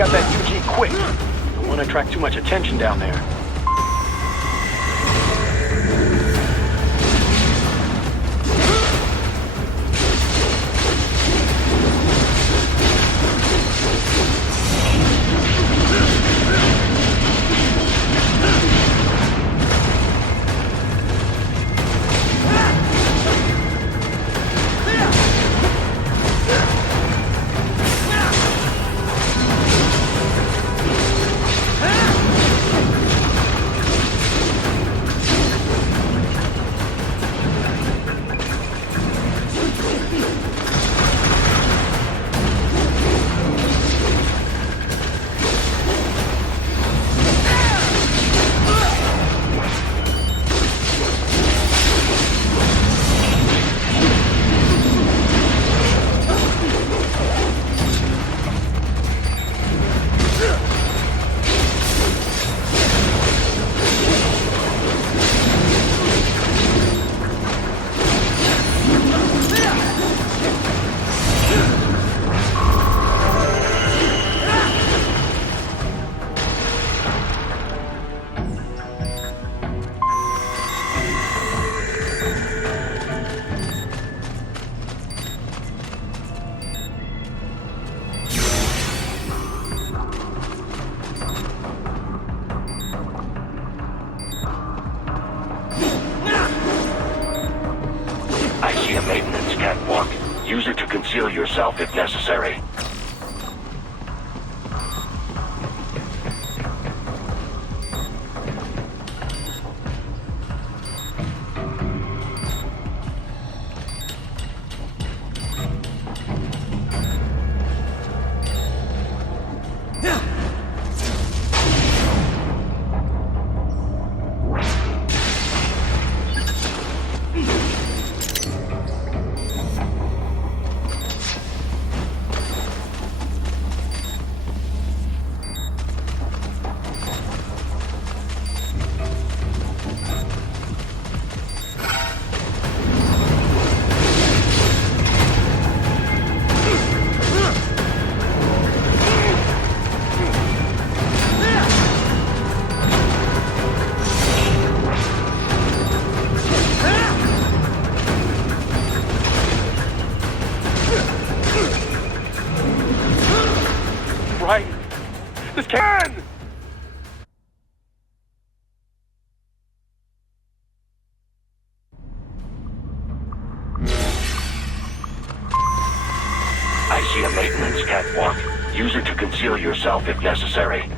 take out that UG quick. Don't want to attract too much attention down there. Use it to conceal yourself if necessary. Right. This can! I see a maintenance catwalk. Use it to conceal yourself if necessary.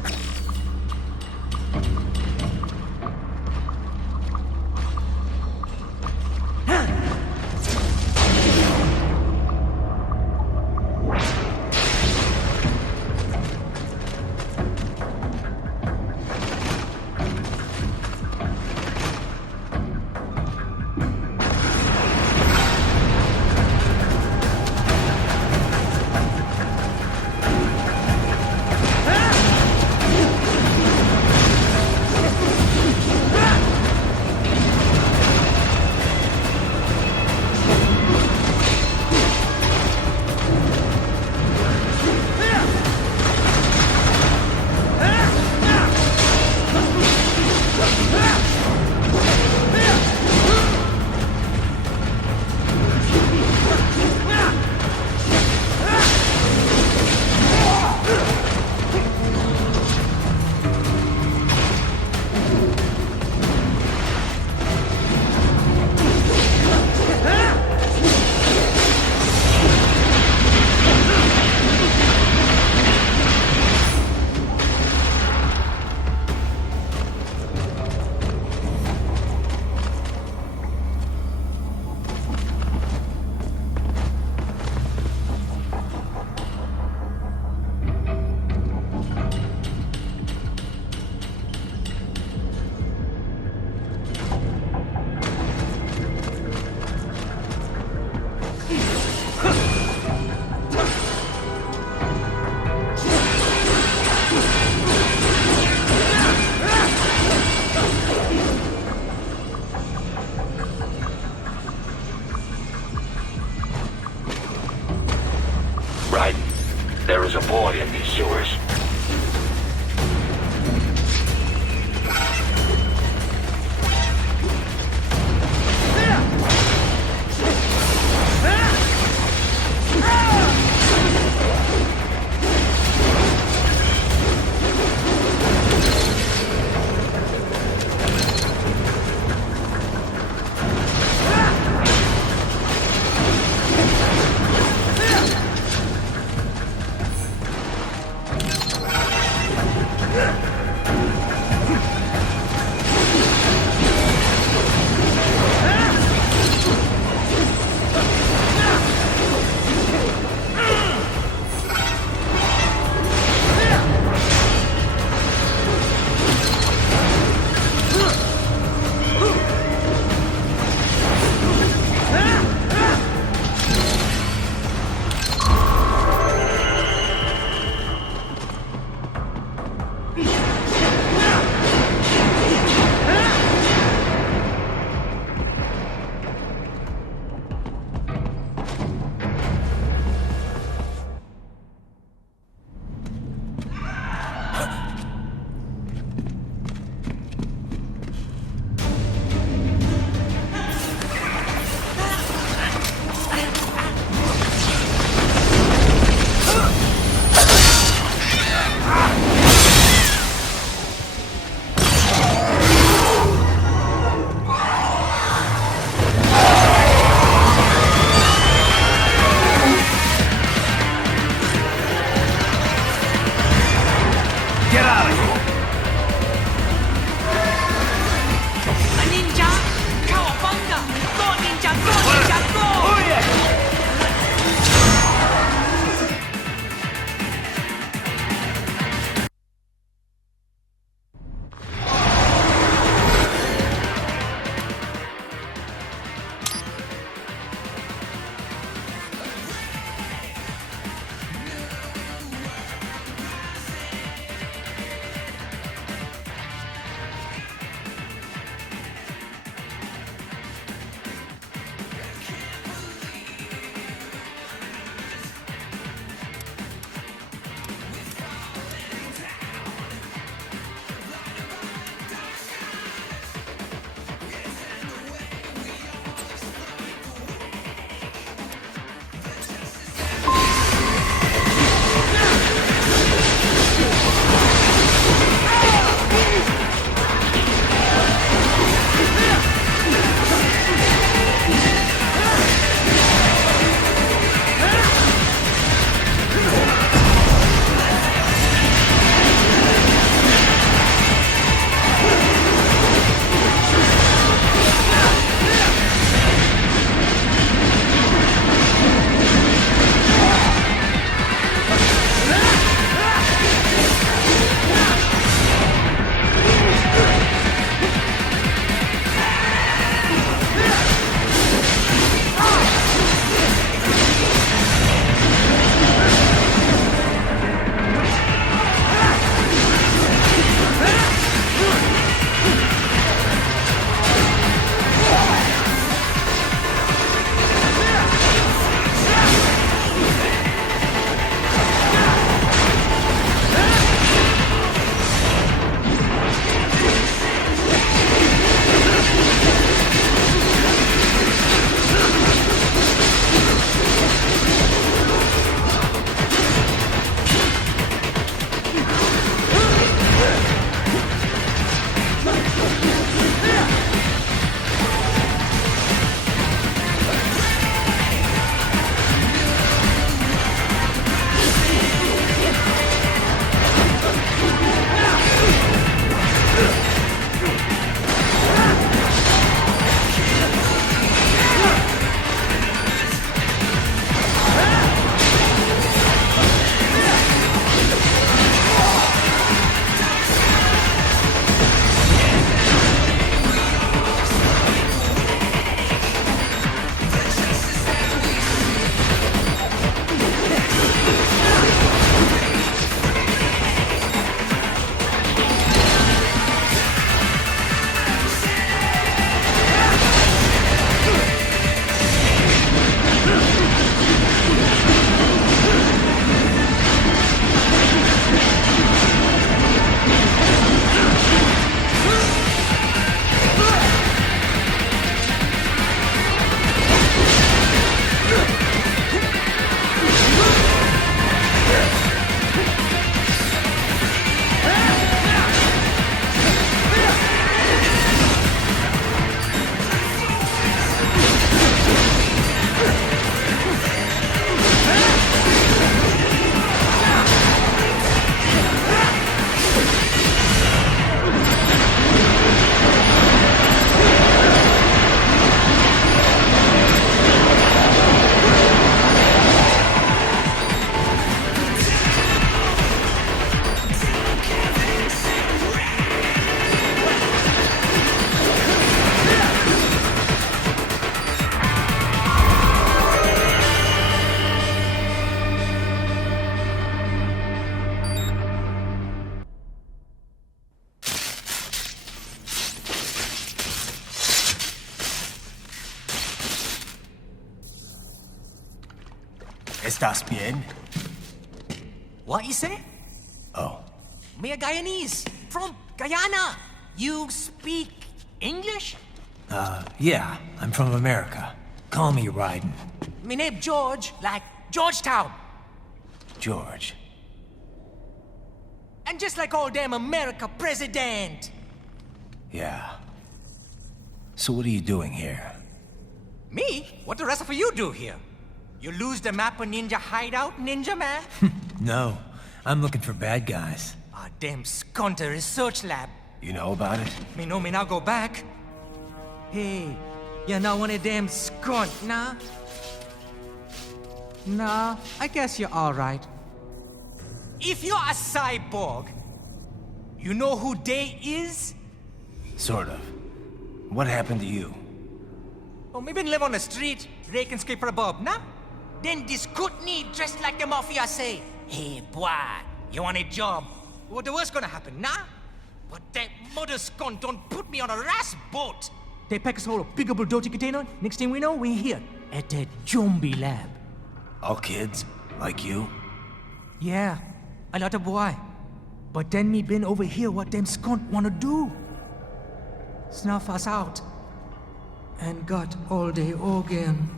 ¿Estás bien? What you say? Oh, Me a Guyanese, from Guyana. You speak English? yeah, I'm from America. Call me Ryden. Me name George, like Georgetown. George. And just like all damn America president. Yeah. So what are you doing here? Me? What the rest of you do here? You lose the map of Ninja hideout, Ninja man? No, I'm looking for bad guys. Ah, damn Skunter research lab. You know about it? Me know me now go back. Hey, you're not one of them skunt, nah? Nah, I guess you're alright. If you're a cyborg, you know who they is? Sort of. What happened to you? Oh, me been live on the street, raking scraper above, nah? Then this Kootenai dressed like the mafia say, hey, boy, you want a job? What the worst gonna happen, nah? But that mother skunt don't put me on a ras boat. They pack us all a big old dirty container. Next thing we know, we're here at that zombie lab. All kids? Like you? Yeah, a lot of boy. But then me been over here what them skunt wanna do. Snuff us out. And got all day organ.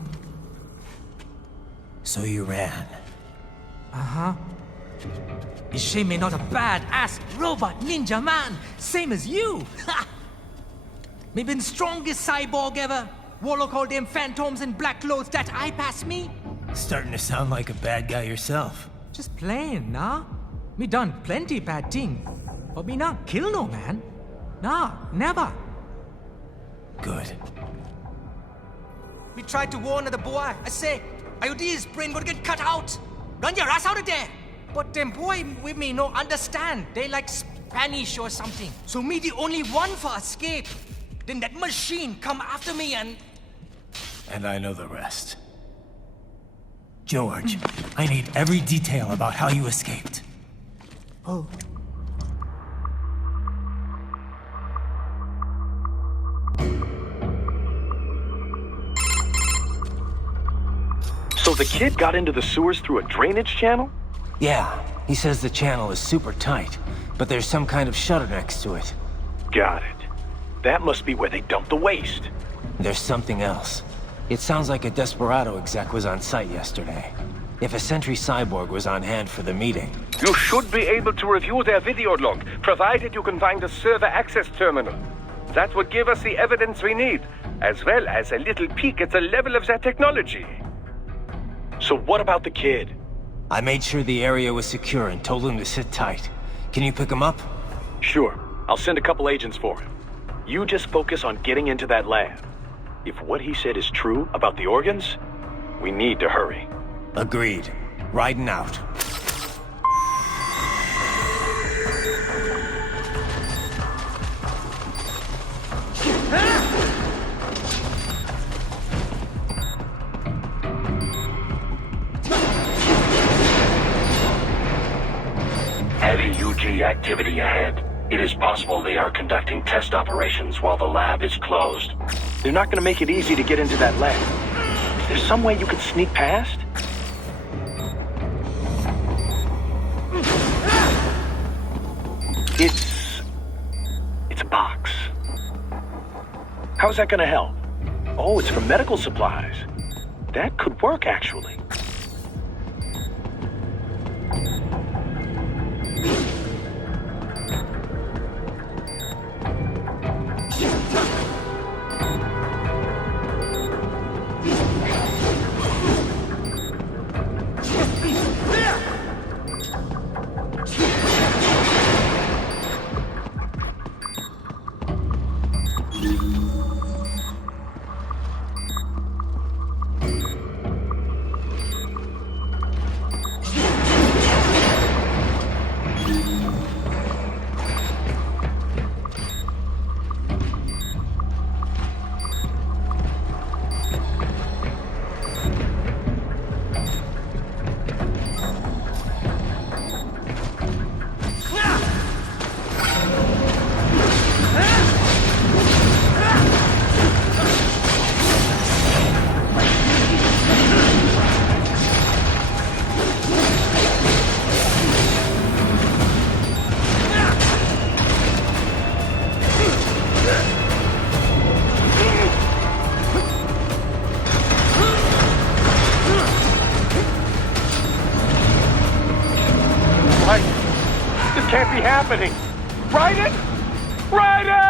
So you ran. Uh-huh. It's shame me not a bad-ass robot ninja man, same as you. Ha! Me been strongest cyborg ever. Warlock all them phantoms in black clothes that eye pass me. Starting to sound like a bad guy yourself. Just plain, nah? Me done plenty bad thing. But me not kill no man. Nah, never. Good. We tried to warn the boy. I say, IOD's brain gonna get cut out. Run your ass out of there. But them boy with me no understand. They like Spanish or something. So me the only one for escape. Then that machine come after me and... And I know the rest. George, I need every detail about how you escaped. Oh. So the kid got into the sewers through a drainage channel? Yeah, he says the channel is super tight, but there's some kind of shutter next to it. Got it. That must be where they dumped the waste. There's something else. It sounds like a Desperado exec was on site yesterday. If a Sentry Cyborg was on hand for the meeting. You should be able to review their video log, provided you can find a server access terminal. That would give us the evidence we need, as well as a little peek at the level of their technology. So what about the kid? I made sure the area was secure and told him to sit tight. Can you pick him up? Sure. I'll send a couple agents for him. You just focus on getting into that lab. If what he said is true about the organs, we need to hurry. Agreed. Riding out. Heavy UG activity ahead. It is possible they are conducting test operations while the lab is closed. They're not gonna make it easy to get into that lab. Is there some way you can sneak past? It's a box. How's that gonna help? Oh, it's for medical supplies. That could work, actually. happening? Raiden? Raiden!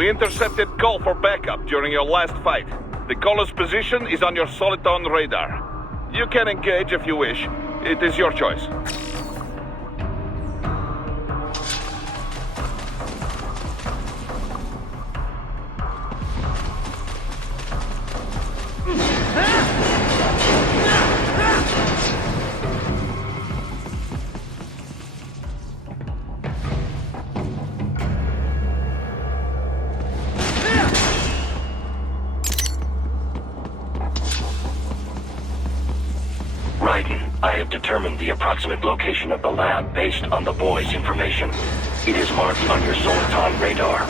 We intercepted call for backup during your last fight. The caller's position is on your Soliton radar. You can engage if you wish. It is your choice. I have determined the approximate location of the lab based on the boy's information. It is marked on your Soliton radar.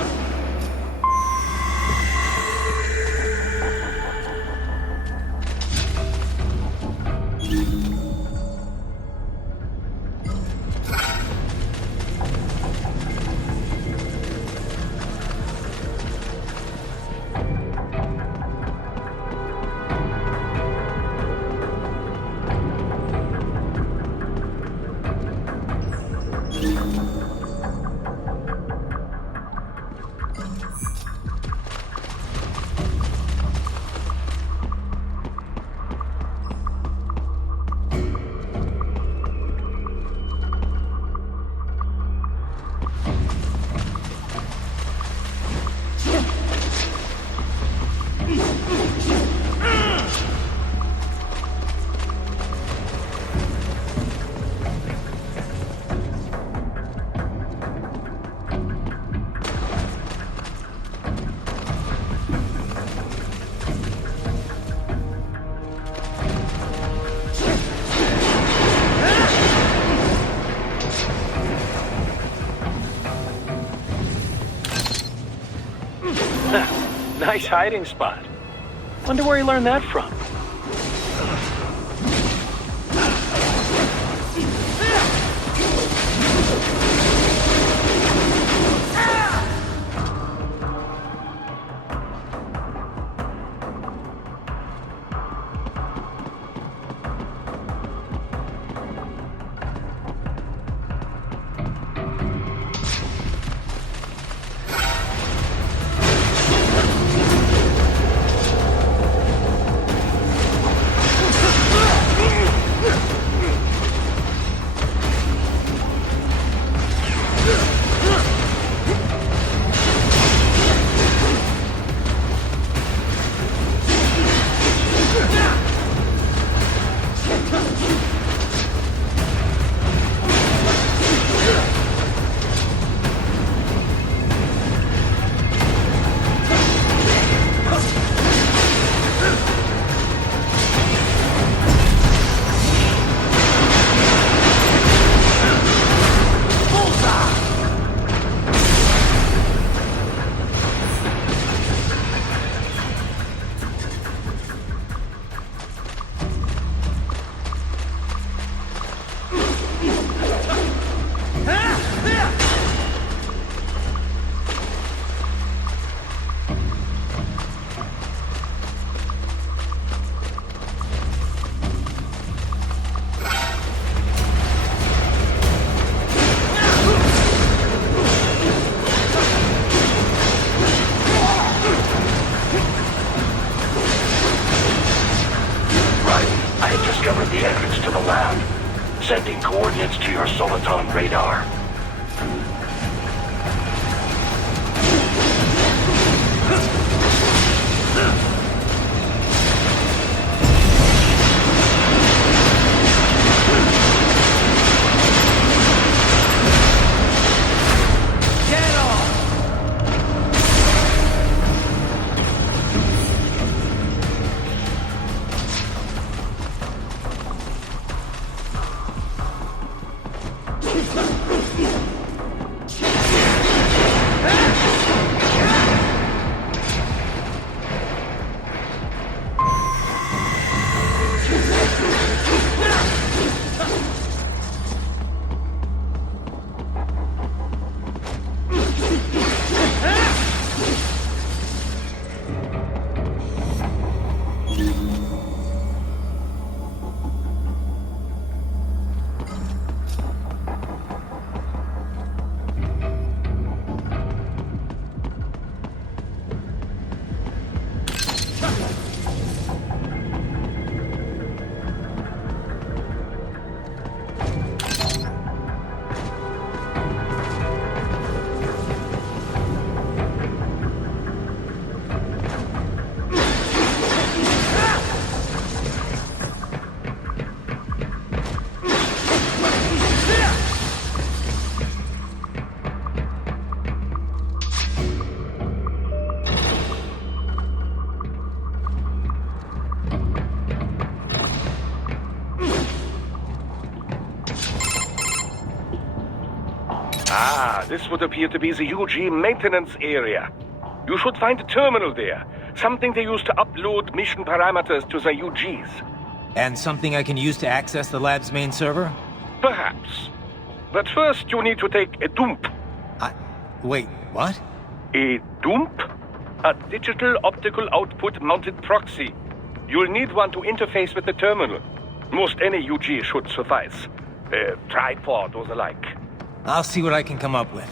Nice hiding spot. Wonder where he learned that from. Discovered the entrance to the lab. Sending coordinates to your Soliton radar. This would appear to be the UG maintenance area. You should find a terminal there. Something they use to upload mission parameters to the UGs. And something I can use to access the lab's main server? Perhaps. But first you need to take a dump. Wait, what? A dump? A digital optical output mounted proxy. You'll need one to interface with the terminal. Most any UG should suffice. A tripod or the like. I'll see what I can come up with.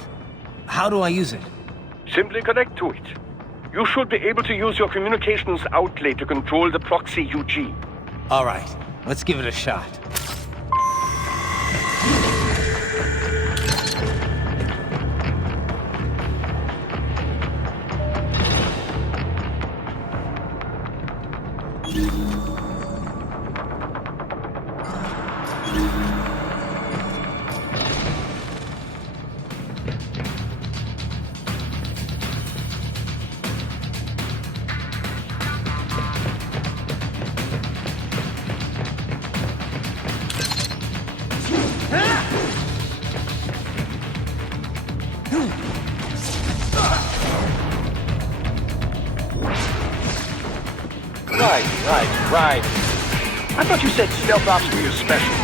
How do I use it? Simply connect to it. You should be able to use your communications outlay to control the proxy UG. All right, let's give it a shot. Right. I thought you said stealth ops were your special.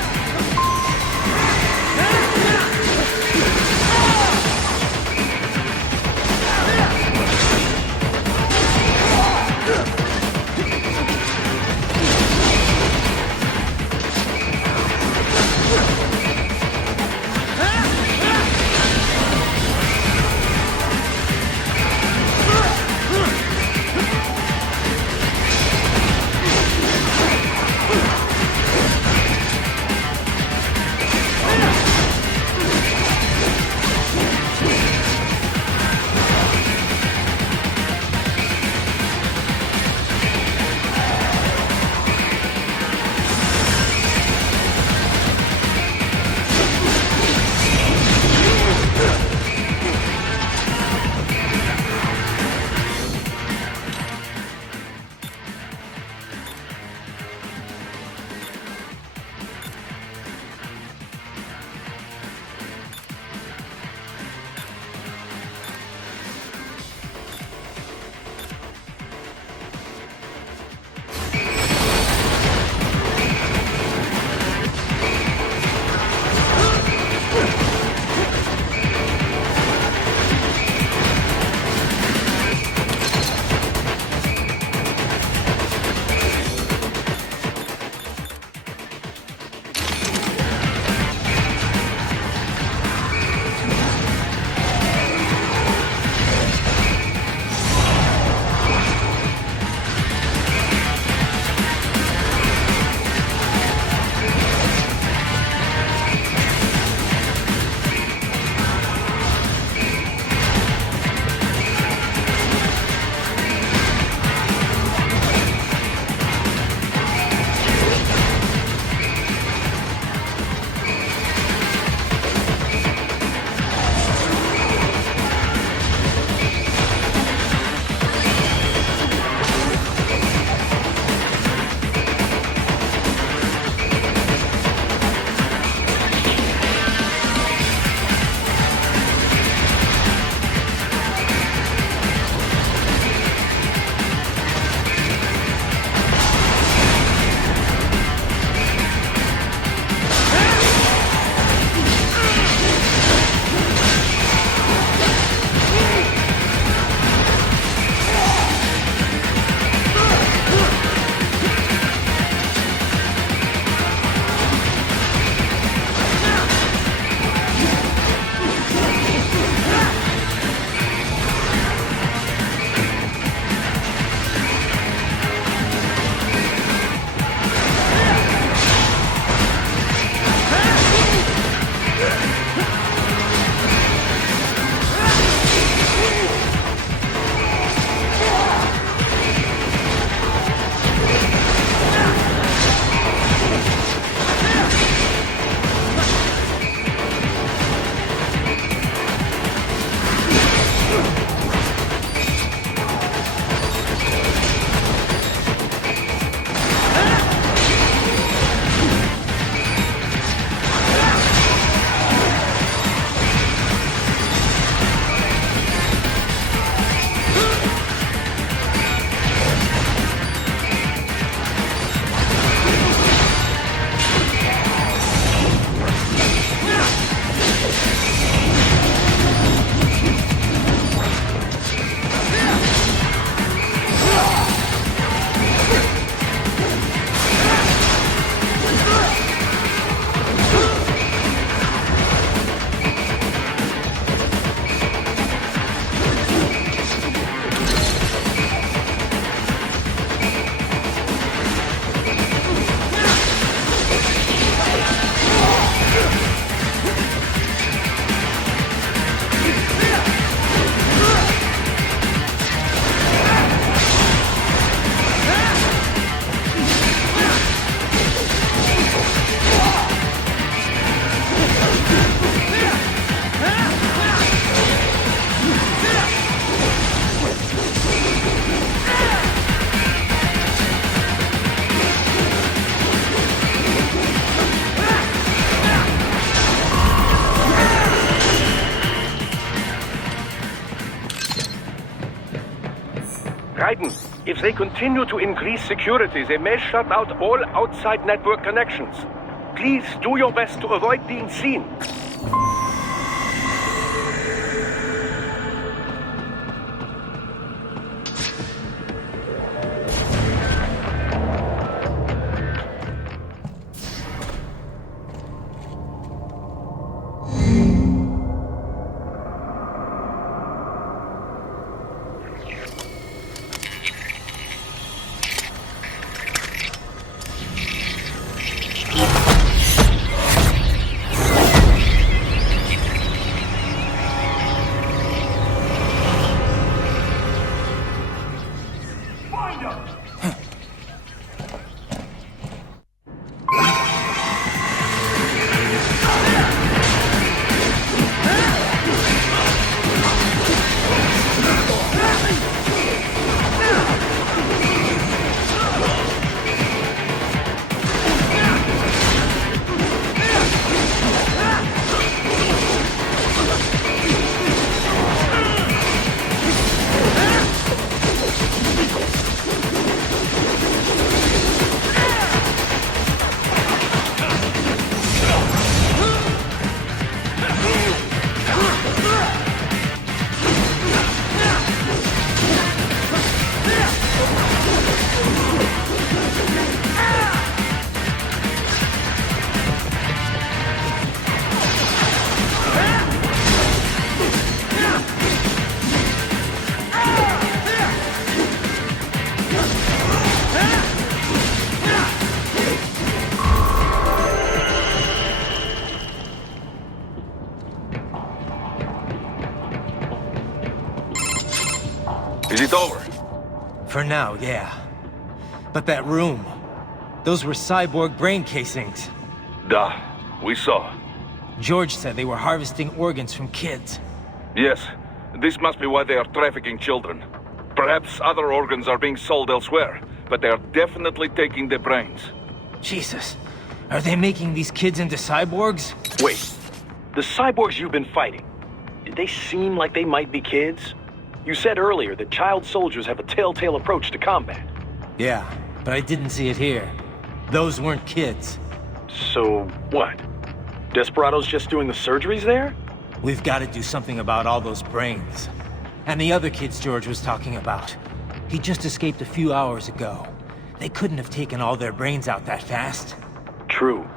Raiden, if they continue to increase security, they may shut out all outside network connections. Please do your best to avoid being seen. Is it over? For now, yeah. But that room... those were cyborg brain casings. Duh. We saw. George said they were harvesting organs from kids. Yes. This must be why they are trafficking children. Perhaps other organs are being sold elsewhere, but they are definitely taking the brains. Jesus. Are they making these kids into cyborgs? Wait, the cyborgs you've been fighting, did they seem like they might be kids? You said earlier that child soldiers have a telltale approach to combat. Yeah, but I didn't see it here. Those weren't kids. So, what? Desperado's just doing the surgeries there? We've got to do something about all those brains. And the other kids George was talking about. He just escaped a few hours ago. They couldn't have taken all their brains out that fast. True.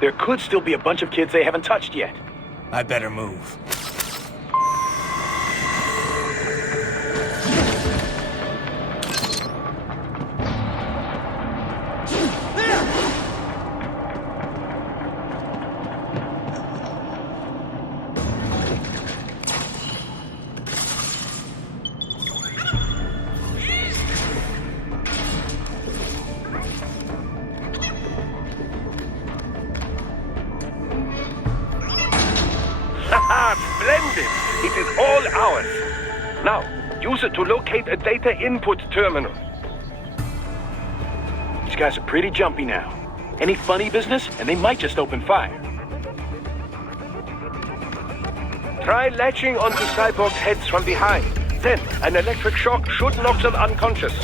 There could still be a bunch of kids they haven't touched yet. I better move. Splendid! It is all ours. Now, use it to locate a data input terminal. These guys are pretty jumpy now. Any funny business, and they might just open fire. Try latching onto cyborg heads from behind. Then, an electric shock should knock them unconscious.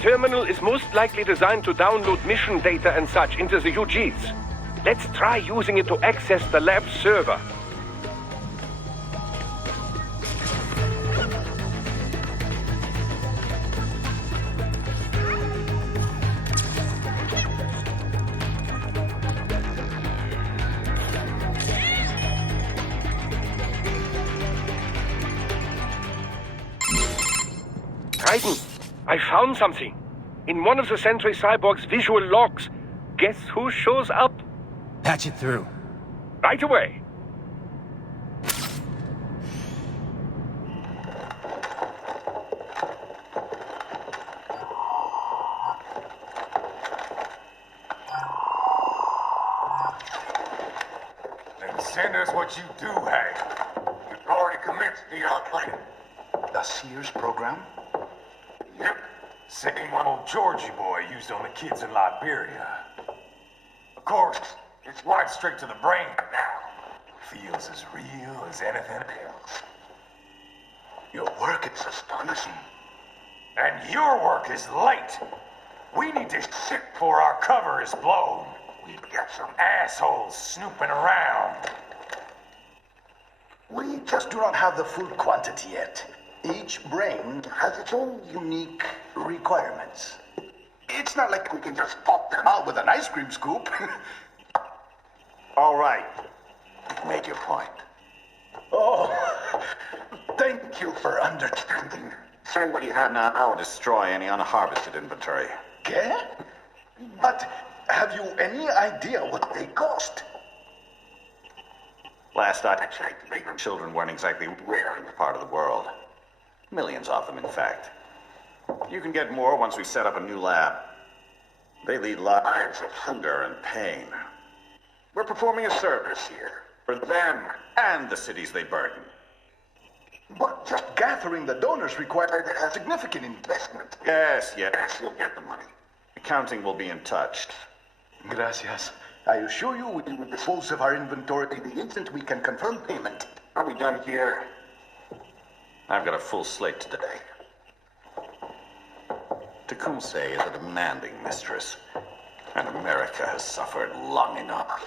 terminal is most likely designed to download mission data and such into the UGs. Let's try using it to access the lab server. Titan, I found something. In one of the Sentry Cyborg's visual logs. Guess who shows up? Patch it through. Right away. Then send us what you do have. You've already commenced the outline. The Sears program? Yep. Same one old Georgie boy used on the kids in Liberia. Of course, it's wired straight to the brain now. Feels as real as anything else. Your work is astonishing. And your work is late. We need to ship before our cover is blown. We've got some assholes snooping around. We just do not have the full quantity yet. Each brain has its own unique requirements. It's not like we can just pop them out with an ice cream scoop. All right. Make your point. Oh, thank you for understanding. Send what you have now, or destroy any unharvested inventory. Okay? But have you any idea what they cost? Last I checked, bigger children weren't exactly rare in the part of the world. Millions of them, in fact. You can get more once we set up a new lab. They lead lives of hunger and pain. We're performing a service here. For them and the cities they burden. But just gathering the donors required a significant investment. Yes, you'll get the money. Accounting will be in touch. Gracias. I assure you we will dispose of our inventory the instant we can confirm payment. Are we done here? I've got a full slate today. Tecumseh is a demanding mistress, and America has suffered long enough.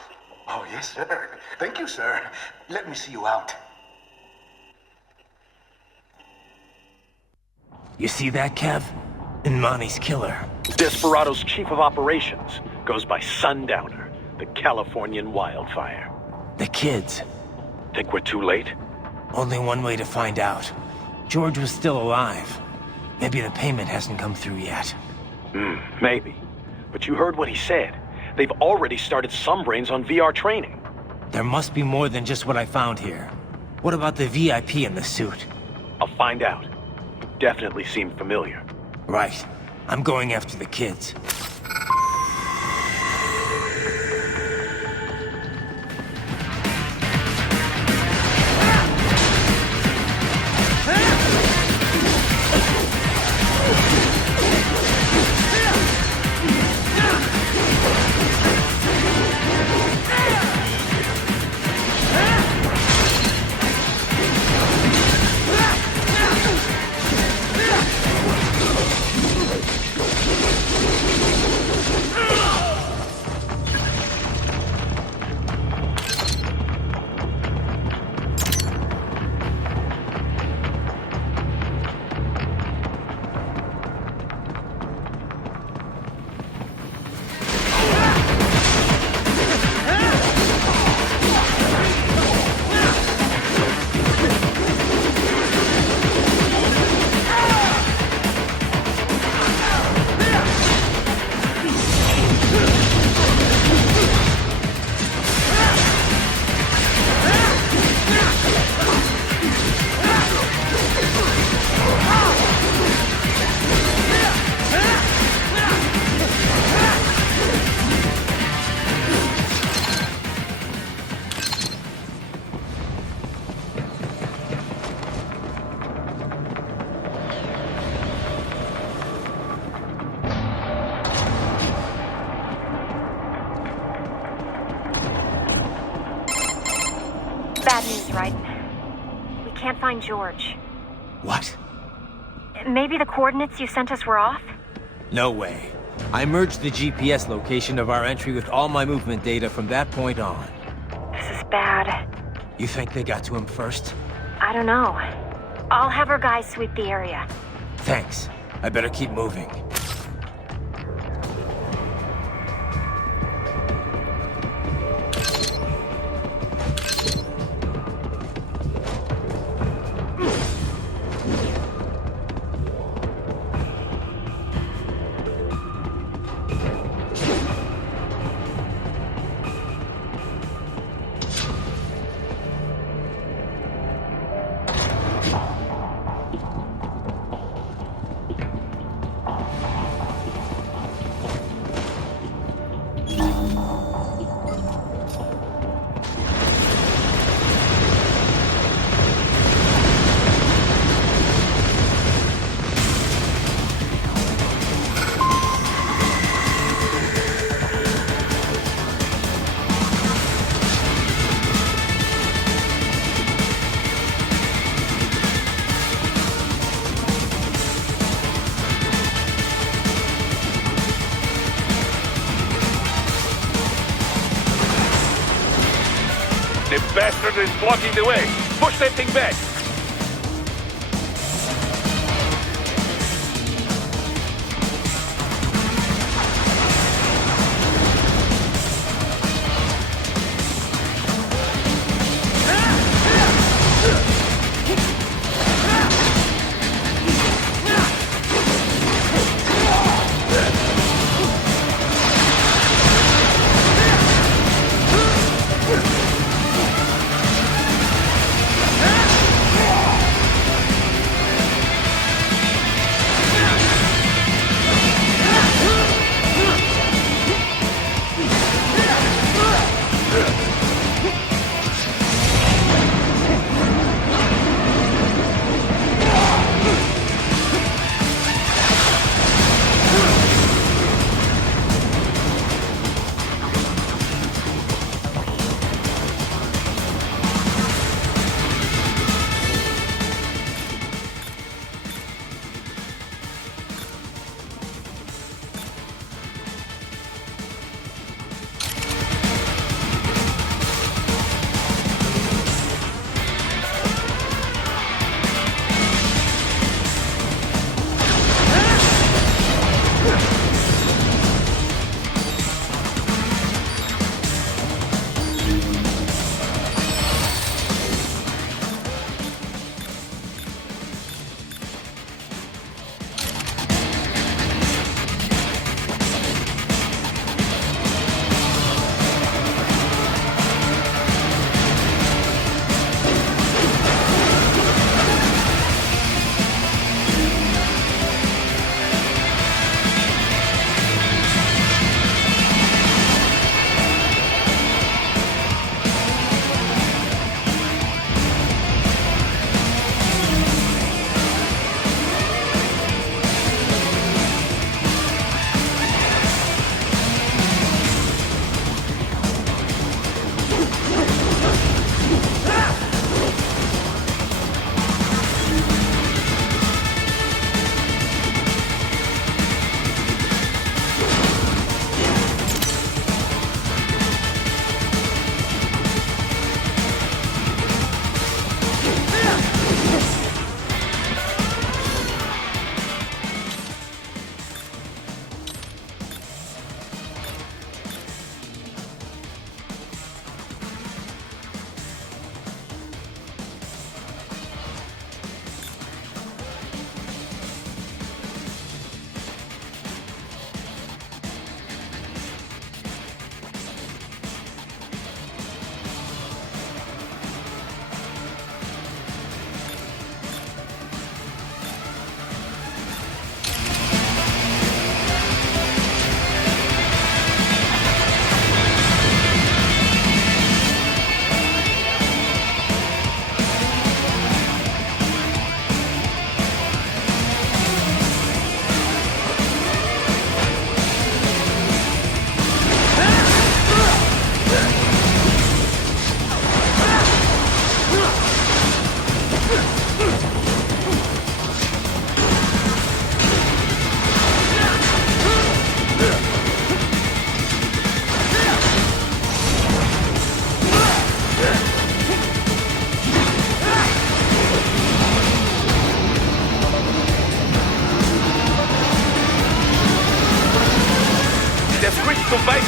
Oh, yes, sir. Thank you, sir. Let me see you out. You see that, Kev? Imani's killer. Desperado's chief of operations goes by Sundowner, the Californian wildfire. The kids. Think we're too late? Only one way to find out. George was still alive. Maybe the payment hasn't come through yet. Maybe. But you heard what he said. They've already started some brains on VR training. There must be more than just what I found here. What about the VIP in the suit? I'll find out. You definitely seem familiar. Right. I'm going after the kids. Bad news, right? We can't find George. What? Maybe the coordinates you sent us were off? No way. I merged the GPS location of our entry with all my movement data from that point on. This is bad. You think they got to him first? I don't know. I'll have our guys sweep the area. Thanks. I better keep moving. The bastard is blocking the way. Push that thing back.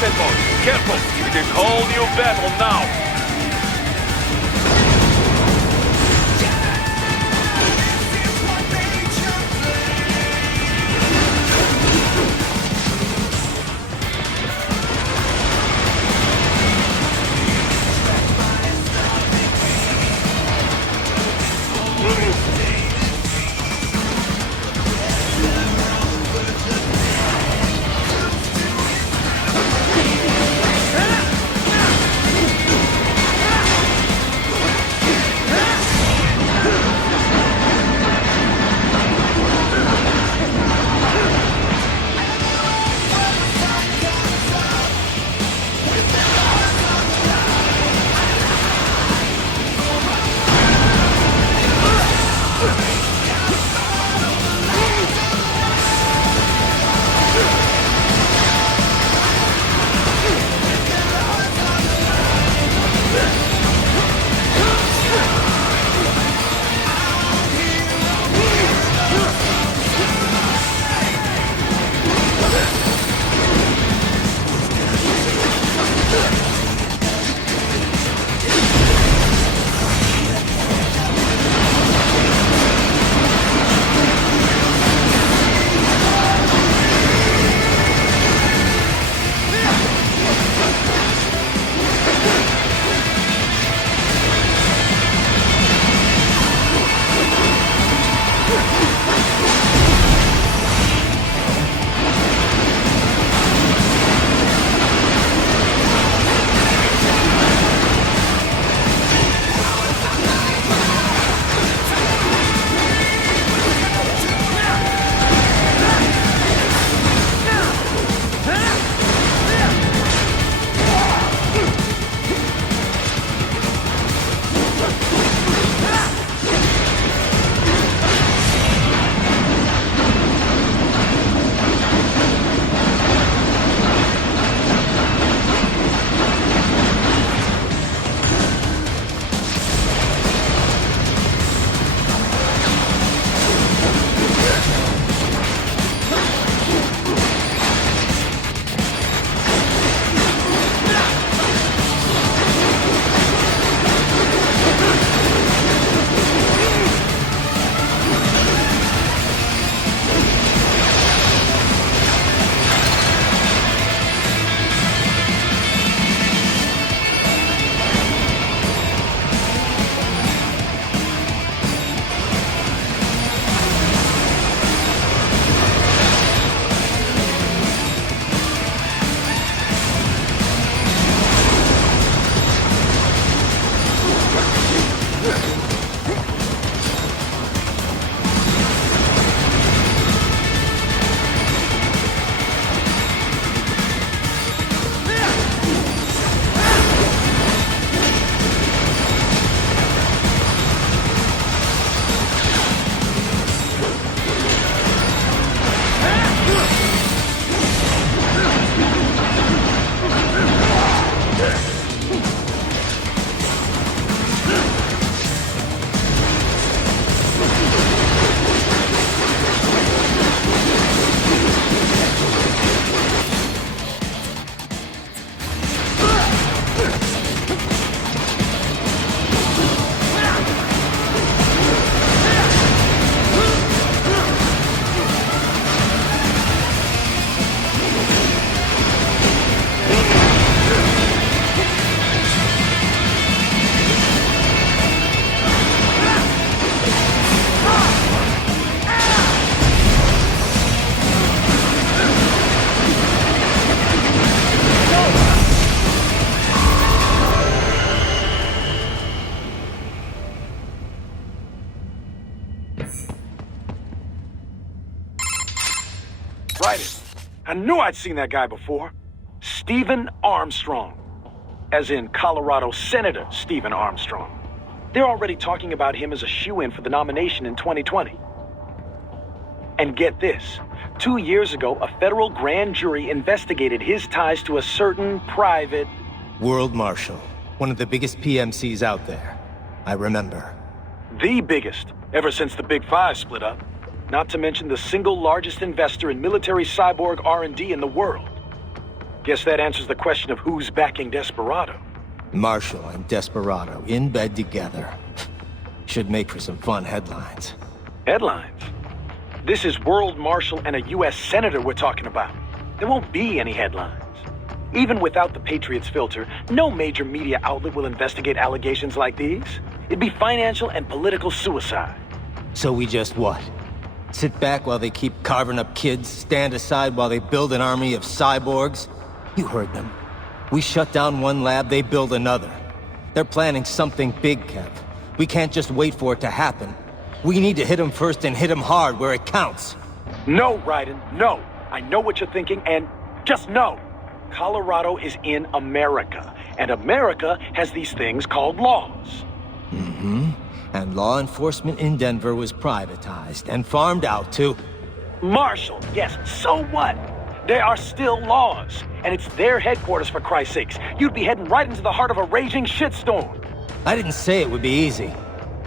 Suicide mode. Careful. It is whole new battle now. Right. I knew I'd seen that guy before. Stephen Armstrong. As in Colorado Senator Stephen Armstrong. They're already talking about him as a shoo-in for the nomination in 2020. And get this. 2 years ago, a federal grand jury investigated his ties to a certain private... World Marshal. One of the biggest PMCs out there. I remember. The biggest, ever since the Big Five split up. Not to mention the single largest investor in military cyborg R&D in the world. Guess that answers the question of who's backing Desperado. Marshall and Desperado in bed together. Should make for some fun headlines. Headlines? This is World Marshal and a U.S. Senator we're talking about. There won't be any headlines. Even without the Patriots filter, no major media outlet will investigate allegations like these. It'd be financial and political suicide. So we just what? Sit back while they keep carving up kids, stand aside while they build an army of cyborgs? You heard them. We shut down one lab, they build another. They're planning something big, Kev. We can't just wait for it to happen. We need to hit them first and hit them hard where it counts. No, Raiden, no. I know what you're thinking, and just no. Colorado is in America, and America has these things called laws. Mm-hmm. And law enforcement in Denver was privatized and farmed out to... Marshall, yes, so what? There are still laws, and it's their headquarters, for Christ's sakes. You'd be heading right into the heart of a raging shitstorm. I didn't say it would be easy.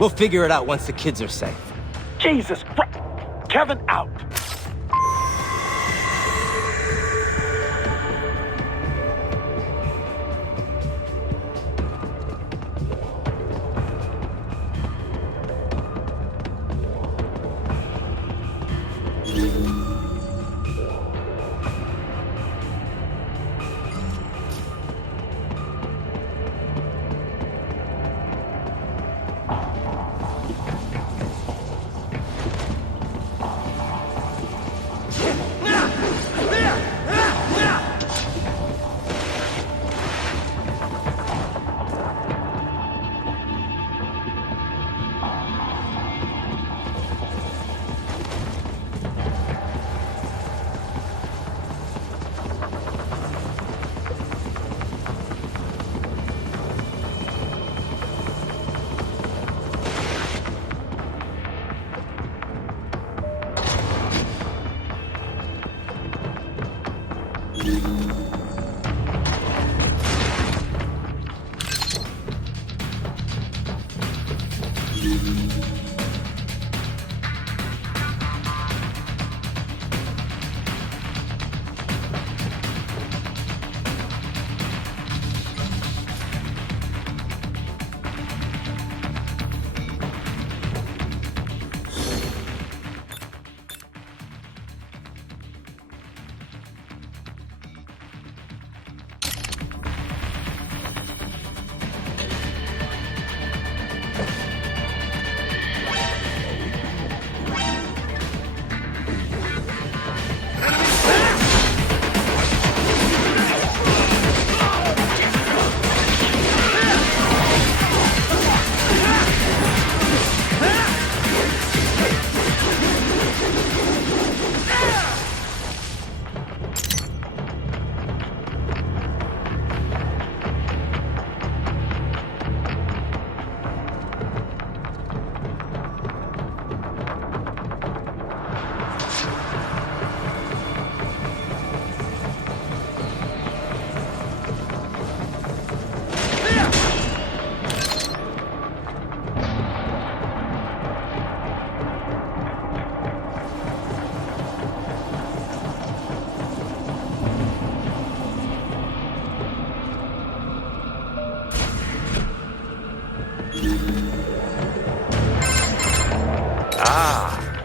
We'll figure it out once the kids are safe. Jesus Christ. Kevin, out.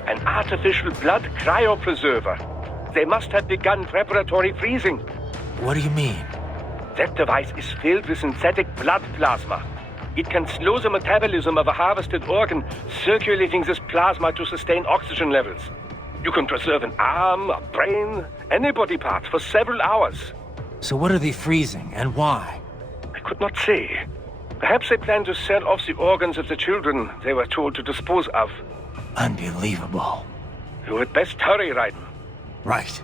An artificial blood cryopreserver. They must have begun preparatory freezing. What do you mean? That device is filled with synthetic blood plasma. It can slow the metabolism of a harvested organ, circulating this plasma to sustain oxygen levels. You can preserve an arm, a brain, any body part for several hours. So what are they freezing, and why? I could not say. Perhaps they plan to sell off the organs of the children they were told to dispose of. Unbelievable. You had best hurry, Raiden. Right.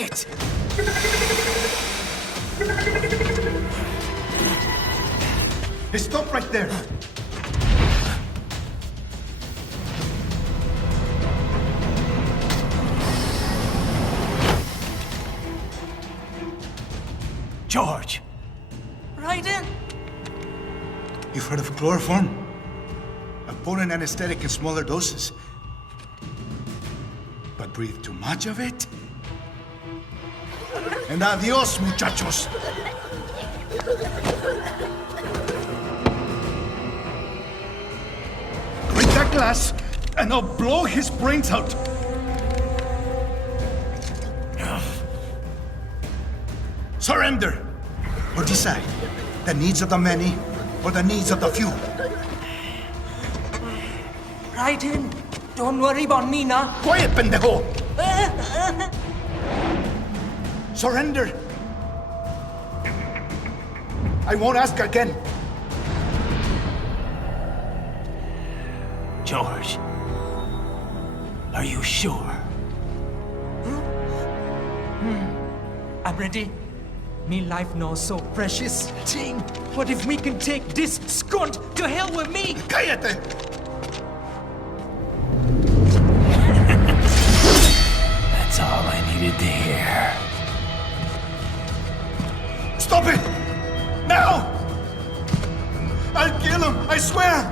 Shit! Hey, stop right there. George! Raiden? You've heard of chloroform? A potent anesthetic in smaller doses. But breathe too much of it? And adios, muchachos! Break that glass, and I'll blow his brains out! Surrender! Or decide. The needs of the many, or the needs of the few. Raiden, don't worry about me now. Quiet, pendejo! Surrender! I won't ask again. George, are you sure? I'm ready. Me life now so precious. Ting, what if we can take this skunt to hell with me? Cállate! That's all I needed to hear. Stop it! Now! I'll kill him, I swear!